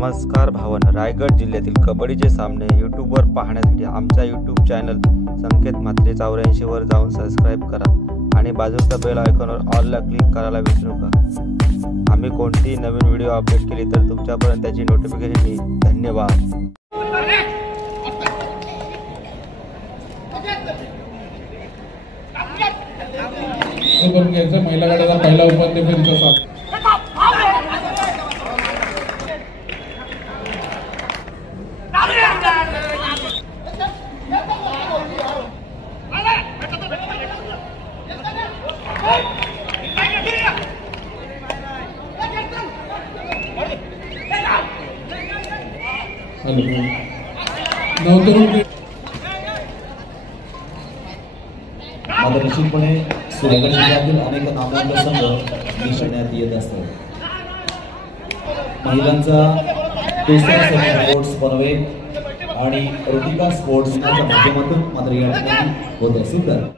नमस्कार भावांनो, रायगड जिल्ह्यातील कबड्डीचे सामने यूट्यूबवर पाहण्यासाठी आमच्या यूट्यूब चॅनल संकेत म्हात्रे 84 वर जाऊन सबस्क्राईब करा आणि बाजूच्या बेल आयकॉनवर ऑलला क्लिक करायला विसरू नका। आम्ही कोणतीही नवीन व्हिडिओ अपडेट केली तर तुमच्यापर्यंत त्याची नोटिफिकेशन येईल। धन्यवाद। महिला गटाचा पहिला उपांत्य फेरीचा सामना मात्र निश्चितपणे रायगड जिल्ह्यातील अनेक नामवंत संघ दिसण्यात येत असतात। महिलांचा स्पोर्ट्स पनवेल आणि ऋतिका स्पोर्ट्सच्या माध्यमातून मात्र या ठिकाणी होत सुंदर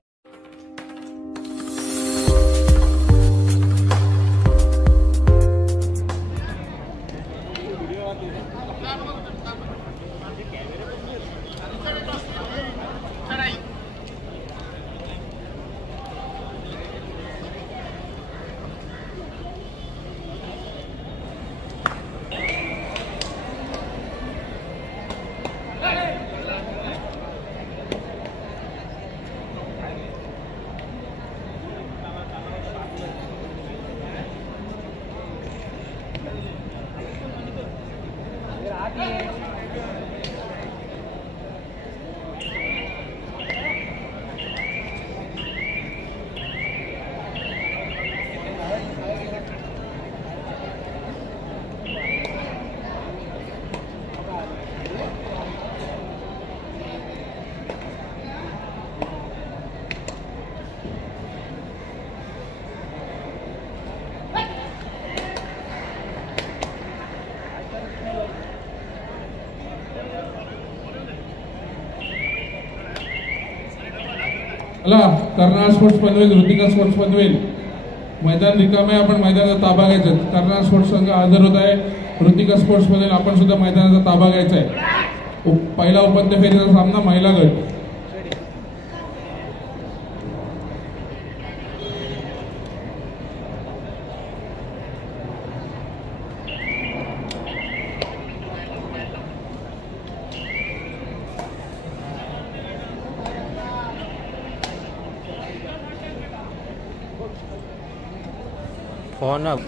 कर्नाळ स्पोर्ट्स पनवेल ऋतिका स्पोर्ट्स पनवेल मैदान रिकामे, आपण मैदानाचा ताबा घ्यायचा। कर्नाळ स्पोर्ट्स संघ हजर होत आहे। ऋतिका स्पोर्ट्स पनवेल आपण सुद्धा मैदानाचा ताबा घ्यायचा आहे। पहिला उपांत्य फेरीचा सामना महिला गट। फोन अप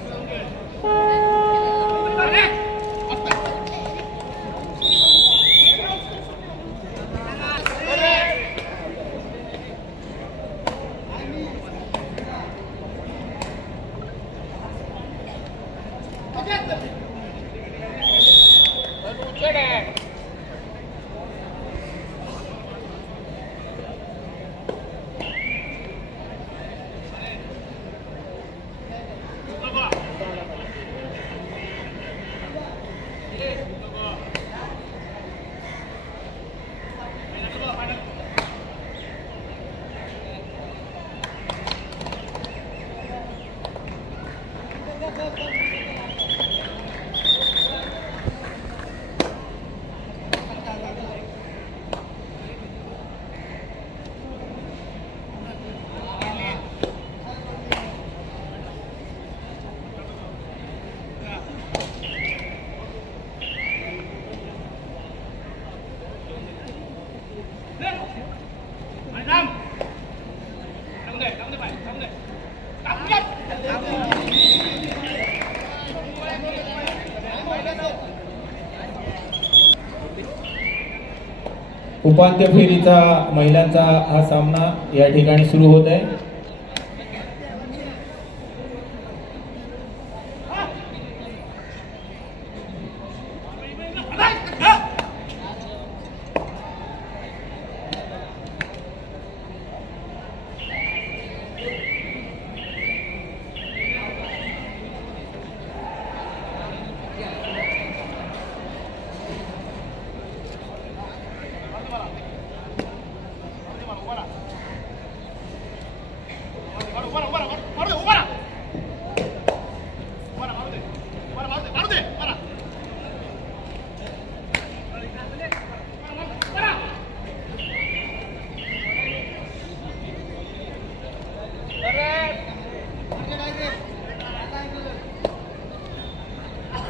उपांत्य फेरीचा महिलांचा हा सामना या ठिकाणी सुरू होत आहे।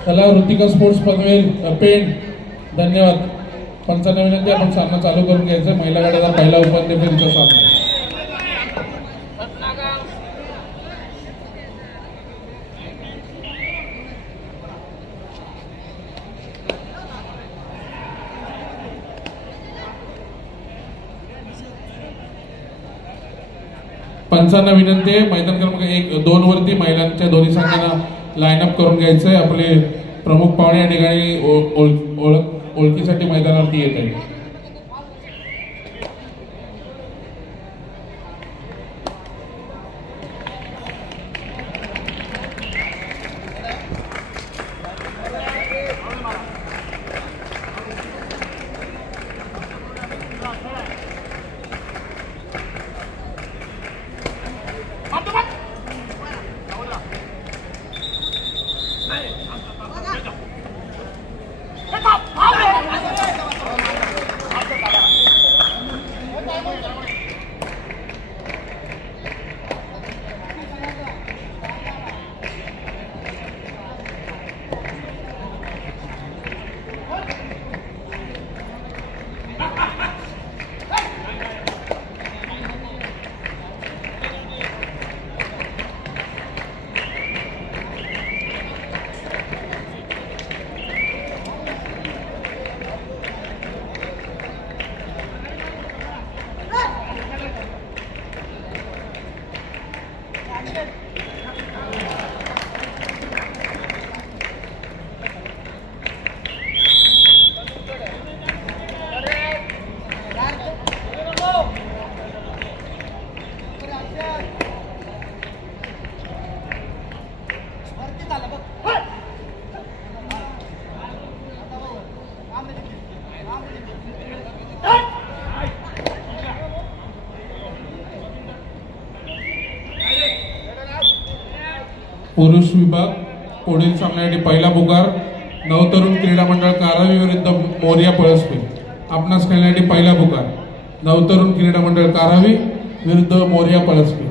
चला ऋतिका स्पोर्ट्स पनवेल पेण धन्यवाद. पंचांना विनंती आपण सामना चालू करून घ्यायचा. महिला गटाचा पहिला उपांत्य फेरीचा सामना. पंचांना विनंती आहे मैदान क्रमांक 1-2 वरती महिलांच्या दोन्ही संघांना लाईनअप करून घ्यायचं आहे. आपले प्रमुख पाहुणे या ठिकाणी ओळखीसाठी मैदानावरती येत आहेत. पुरुष विभाग पुढील सामन्यासाठी पहिला पुकार नवतरुण क्रीडा मंडळ कारावी विरुद्ध मोरिया पळसपे. आपणास खेळण्यासाठी पहिला पुकार नवतरुण क्रीडा मंडळ कारावी विरुद्ध मोरिया पळसपे.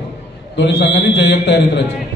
दोन्ही संघांनी जय्यत तयारीत राहायचे.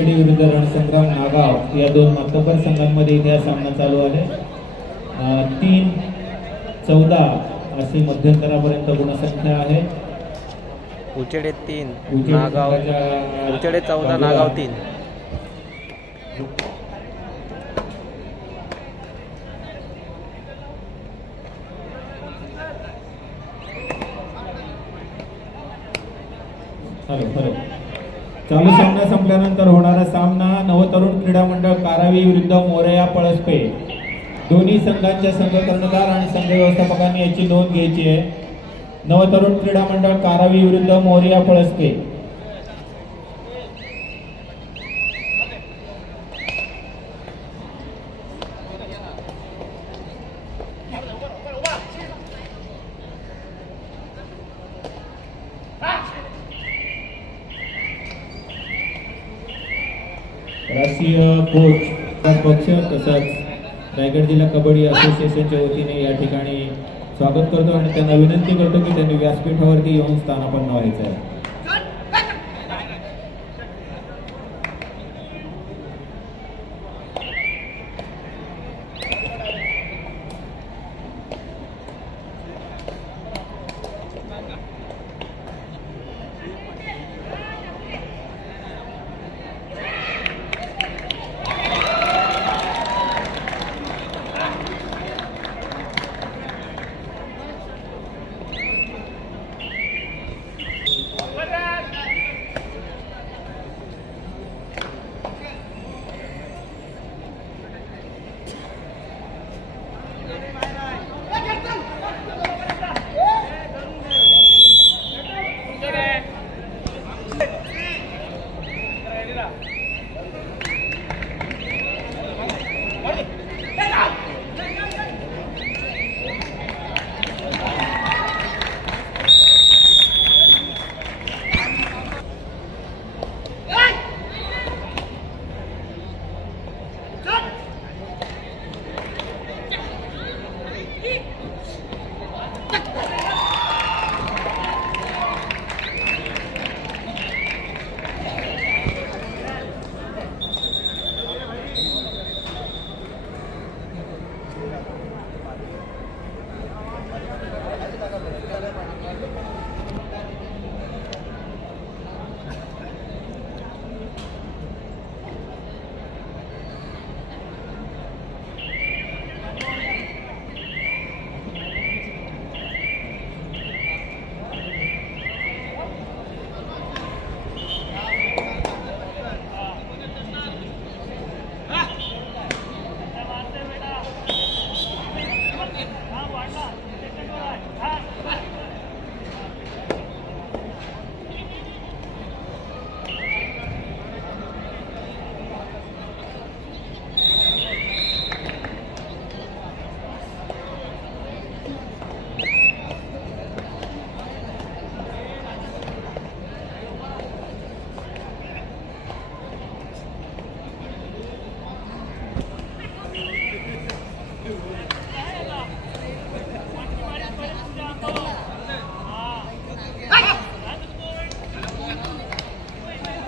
विरुद्ध रणसंग्राम नागाव या दोन मातबर संघांमध्ये इथे हा सामना चालू आहे. 3-14 अशी मध्यंतरापर्यंत गुणसंख्या आहे. उचेडे 3 उचेड नागाव संघाच्या उचेडे 14 नागाव 3. चालू सामना संपल्यानंतर होणारा सामना नवतरुण क्रीडा मंडळ कारावी विरुद्ध मोरया पळसपे. दोन्ही संघांच्या संघ कर्णधार आणि संघ व्यवस्थापकांनी याची नोंद घ्यायची आहे. नवतरुण क्रीडा मंडळ कारावी विरुद्ध मोरया पळसपे. राष्ट्रीय कोच पक्ष तसंच रायगड जिल्हा कबड्डी असोसिएशनच्या वतीने या ठिकाणी स्वागत करतो आणि त्यांना विनंती करतो की त्यांनी व्यासपीठावरती येऊन स्थानापन्न व्हायचं आहे.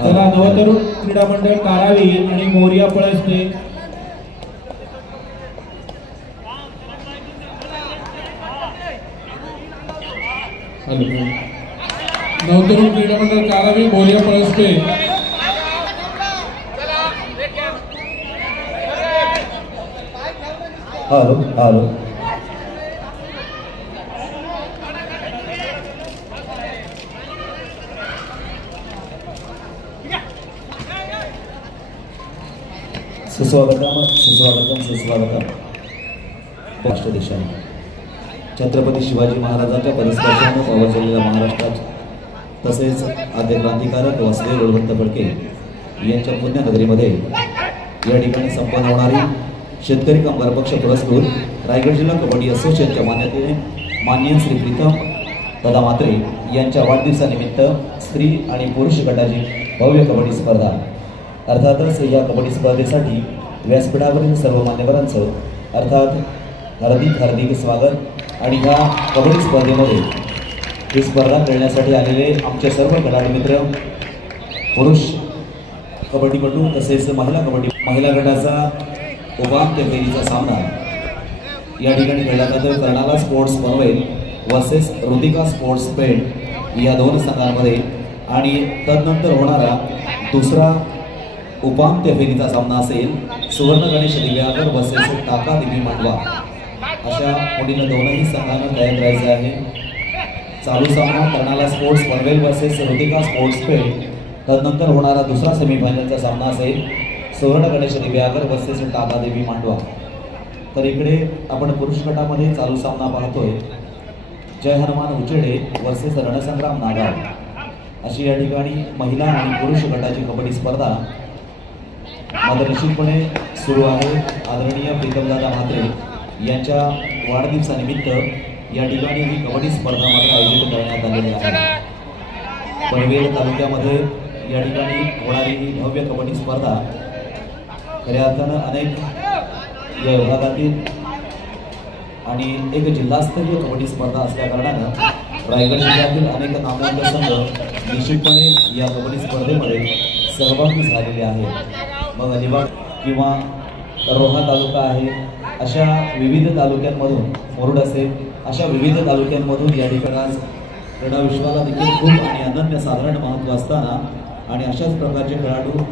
चला नवतरुण क्रीडा मंडळ कारावी आणि मोरया पळसपे नवतरुण क्रीडा मंडळ कारावी मोरया पळसपे हॅलो हॅलो सुस्वागतम सुस्वागतम सुस्वागतम. राष्ट्रदेशाने छत्रपती शिवाजी महाराजांच्या पदस्पर्शाने पावसाळलेल्या महाराष्ट्रात तसेच आद्य क्रांतिकारक वासुदेव बळवंत फडके यांच्या पुण्यनगरीमध्ये या ठिकाणी संपन्न होणारी शेतकरी कामगार पक्ष पुरस्कृत रायगड जिल्हा कबड्डी असोसिएशनच्या मान्यतेने माननीय श्री प्रीतम दादा म्हात्रे यांच्या वाढदिवसानिमित्त स्त्री आणि पुरुष गटाची भव्य कबड्डी स्पर्धा. अर्थातच या कबड्डी स्पर्धेसाठी व्यासपीठावरील सर्व मान्यवरांचं अर्थात हार्दिक स्वागत. आणि ह्या कबड्डी स्पर्धेमध्ये ही स्पर्धा खेळण्यासाठी आलेले आमचे सर्व खेळाडू मित्र, पुरुष कबड्डीपटू तसेच महिला गटाचा उपांत्य फेरीचा सामना या ठिकाणी खेळला जातो। Karnala sports Panvel versus Ritika sports Peth या दोन संघांमध्ये आणि तदनंतर होणारा दुसरा उपांत्य फेरीचा सामना असेल सुवर्ण गणेश दिव्यागर वर्सेस टाका देवी मांडवा। अशा पुढील दोनही संघांना तयार करायचे आहे। चालू सामना Karnala sports Panvel versus Ritika sports Peth, तदनंतर होणारा दुसरा सेमीफायनलचा सामना असेल सुवर्ण गणेश दिव्यागर वर्सेस टाका देवी मांडवा। तर इकडे आपण पुरुष गटामध्ये चालू सामना पाहतोय जय हनुमान उचेडे वर्सेस रणसंग्राम नागाव अशी या ठिकाणी महिला आणि पुरुष गटाची कबड्डी स्पर्धा मात्र निश्चितपणे सुरू आहे। आदरणीय प्रीतमदादा म्हात्रे यांच्या वाढदिवसानिमित्त या ठिकाणी ही कबड्डी स्पर्धा मात्र आयोजित करण्यात आलेली आहे। पनवेल तालुक्यामध्ये या ठिकाणी होणारी ही भव्य कबड्डी स्पर्धा खऱ्या अर्थानं अनेक या विभागातील आणि एक जिल्हास्तरीय कबड्डी स्पर्धा असल्या कारणानं रायगड जिल्ह्यातील अनेक नामवंत संघ निश्चितपणे या कबड्डी स्पर्धेमध्ये सहभागी झालेले आहेत। मग अलिबाग किंवा रोहा तालुका आहे, अशा विविध तालुक्यांमधून, मुरुड असेल, अशा विविध तालुक्यांमधून या ठिकाणी आज क्रीडा विश्वाला देखील खूप आणि अनन्यसाधारण महत्त्व असताना आणि अशाच प्रकारचे खेळाडू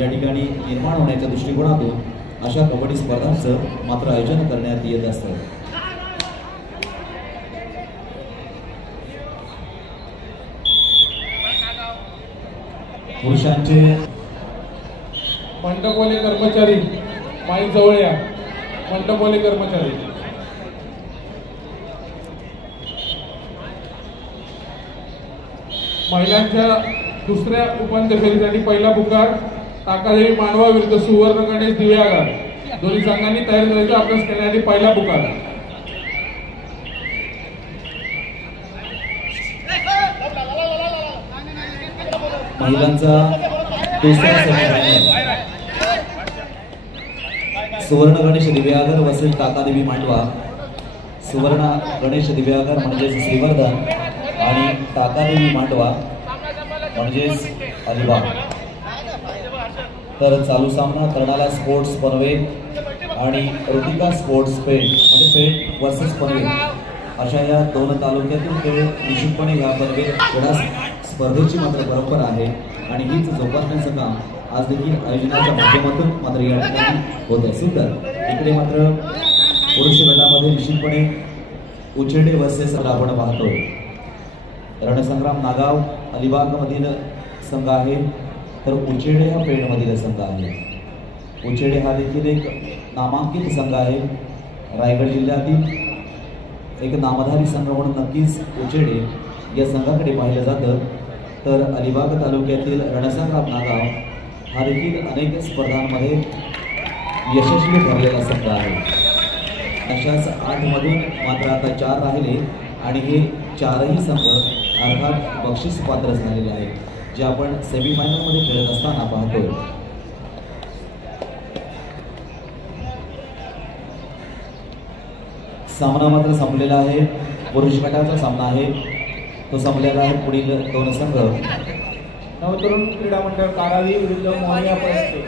या ठिकाणी निर्माण होण्याच्या दृष्टिकोनातून अशा कबड्डी स्पर्धांचं मात्र आयोजन करण्यात येत असतं। पुरुषांचे मंडपवाले कर्मचारी माईक जवळ या। मंडपवाले कर्मचारी महिलांच्या दुसऱ्या उपांत्य फेरीसाठी पहिला पुकार टाकादेवी मांडवा विरुद्ध सुवर्ण गणेश दिव्यागर। दोन्ही संघांनी तयार करायचा अभ्यास करण्यासाठी पहिला पुकार। महिलांचा दुसरा सेमीफायनल सुवर्ण गणेश दिव्यागर वर्सेस टाकादेवी मांडवा। सुवर्ण गणेश दिव्यागर म्हणजेच श्रीवर्धन आणि टाकादेवी मांडवा म्हणजेच अलिबाग। तर चालू सामना कर्नाला स्पोर्ट्स पनवेल आणि ऋतिका स्पोर्ट्स पेठ म्हणजे पेठ वर्सेस पनवेल अशा या दोन तालुक्यातील खेळ निश्चितपणे या पनवेल क्रीडा स्पर्धेची मात्र परंपरा आहे आणि हीच जोपासण्याचं काम आज देखील आयोजनाच्या माध्यमातून मात्र या ठिकाणी होत आहे। सुंदर इकडे मात्र पुरुष गटामध्ये निश्चितपणे उचेडे वर्सेस आपण पाहतोय रणसंग्राम नागाव अलिबागमधील संघ आहे, तर उचेडे हा पेठमधील संघ आहे। उचेडे हा देखील एक नामांकित संघ आहे, रायगड जिल्ह्यातील एक नामधारी संघ म्हणून नक्कीच उचेडे या संघाकडे पाहिलं जातं। तर अलिबाग तालुक्यातील रणसंग्राम नागाव हा देखील अनेक स्पर्धांमध्ये यशस्वी ठरलेला संघ आहे। अशाच 8 मधून मात्र आता 4 राहिले आणि हे 4ही संघ अर्थात बक्षीस पात्र झालेले आहेत, जे आपण सेमीफायनलमध्ये खेळत असताना पाहतोय। सामना मात्र संपलेला आहे, पुरुष गटाचा सामना आहे तो संपलेला आहे। पुढील दोन संघ नवतरुण क्रीडा मंडळ कारावी विरुद्ध मोहनिया पळसपे।